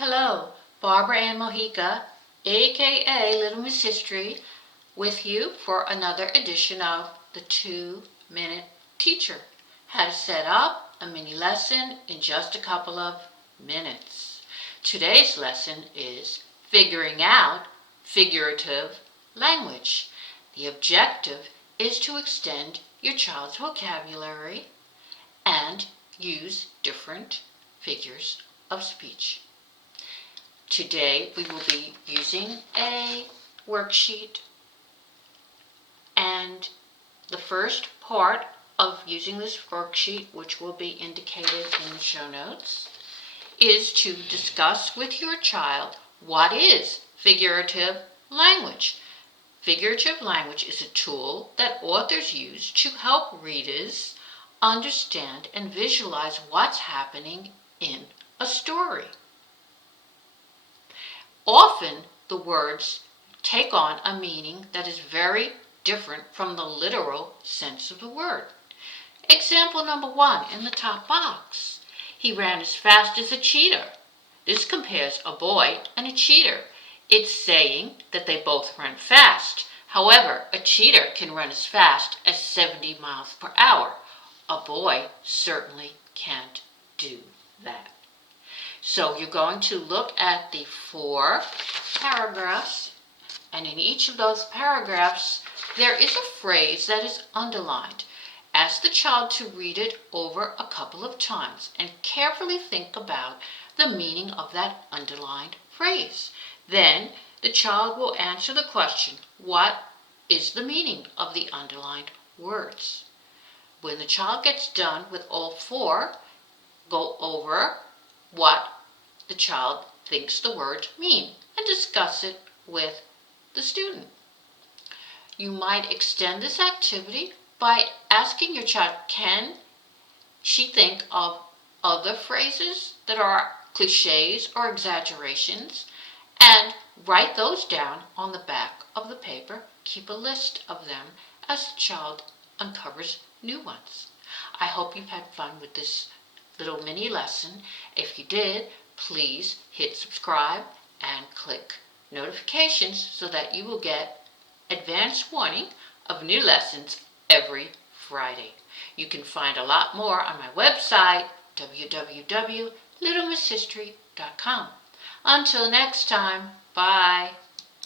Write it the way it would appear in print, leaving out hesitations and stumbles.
Hello, Barbara Ann Mojica, aka Little Miss History, with you for another edition of the 2-Minute Teacher. How to set up a mini lesson in just a couple of minutes. Today's lesson is figuring out figurative language. The objective is to extend your child's vocabulary and use different figures of speech. Today we will be using a worksheet, and the first part of using this worksheet, which will be indicated in the show notes, is to discuss with your child what is figurative language. Figurative language is a tool that authors use to help readers understand and visualize what's happening in a story. Often the words take on a meaning that is very different from the literal sense of the word. Example number 1 in the top box. He ran as fast as a cheetah. This compares a boy and a cheater. It's saying that they both run fast. However, a cheater can run as fast as 70 miles per hour. A boy certainly can't do that. So you're going to look at the 4 paragraphs, and in each of those paragraphs there is a phrase that is underlined. Ask the child to read it over a couple of times and carefully think about the meaning of that underlined phrase. Then the child will answer the question, what is the meaning of the underlined words? When the child gets done with all 4, go over what the child thinks the words mean and discuss it with the student. You might extend this activity by asking your child, can she think of other phrases that are cliches or exaggerations, and write those down on the back of the paper. Keep a list of them as the child uncovers new ones. I hope you've had fun with this little mini lesson. If you did, please hit subscribe and click notifications so that you will get advance warning of new lessons every Friday. You can find a lot more on my website, www.littlemisshistory.com. Until next time, bye.